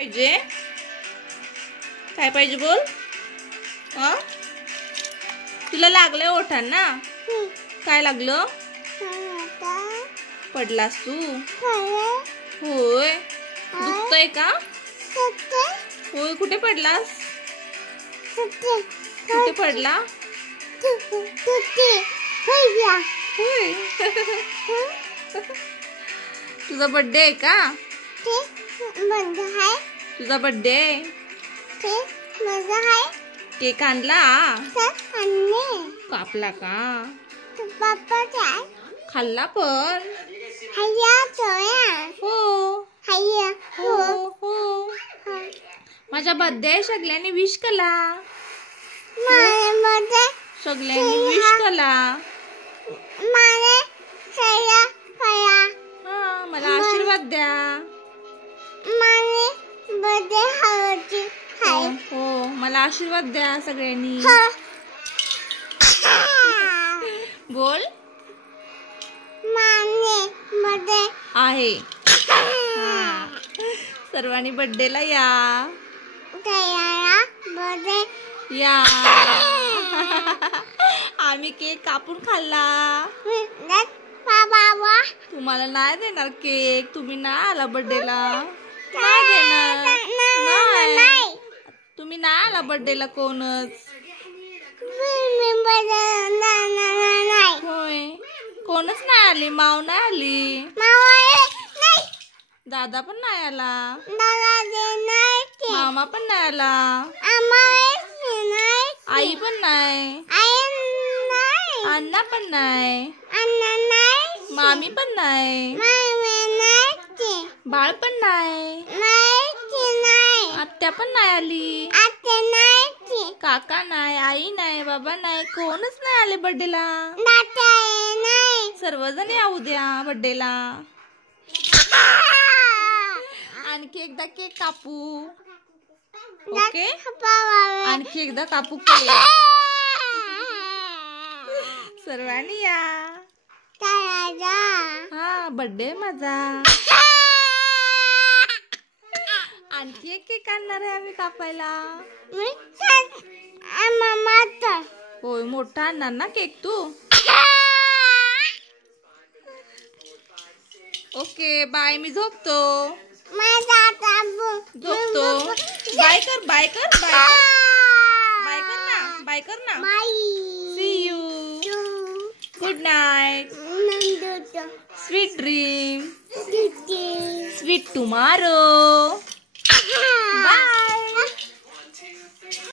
पाहिजे काय पाहिजे बोल. तुला लागलंय ओठांना. काय लागलं? पडलास तू? होय. दुखतंय का? होय. कुठे पडलास? कुठे पडला? होय. तुझा बर्थडे आहे का? तुझा बर्थडे केक आणला? कापला का? खाल्ला पण? हो. माझा बर्थडे सगळ्यांनी विश केला. सगळ्यांनी विश केला. मला आशीर्वाद द्या. हो मला आशीर्वाद द्या सगळ्यांनी. बोल. आहे. सर्वांनी बर्थडेला या. आम्ही केक कापून खाल्ला. तुम्हाला नाही देणार केक. तुम्ही नाही आला बर्थडेला. नाही देणार. तुम्ही नाही आला बर्थडेला कोणच. होय. कोणच नाही आली. माव नाही आली. दादा पण नाही आला. मामा पण नाही आला. आई पण नाही. अण्णा पण नाही. मामी पण नाही. बाळ पण नाही. आत्या पण नाही आली. काका नाही. आई नाही. बाबा नाही. कोणच नाही आले बर्थडेला. सर्वजण या उद्या बर्थडेला. आणखी एकदा केक कापू. ओके. आणखी एकदा कापू केक. सर्वांनी या. हा बर्थडे माझा. आणखी एक केक आणणार आहे आम्ही कापायला. होय मोठा आणणार ना केक तू. Okay bye. मी झोपतो. बाय कर. बाय कर. बाय कर ना. बाय कर ना. See you. Good night. Sweet dream. Sweet tomorrow.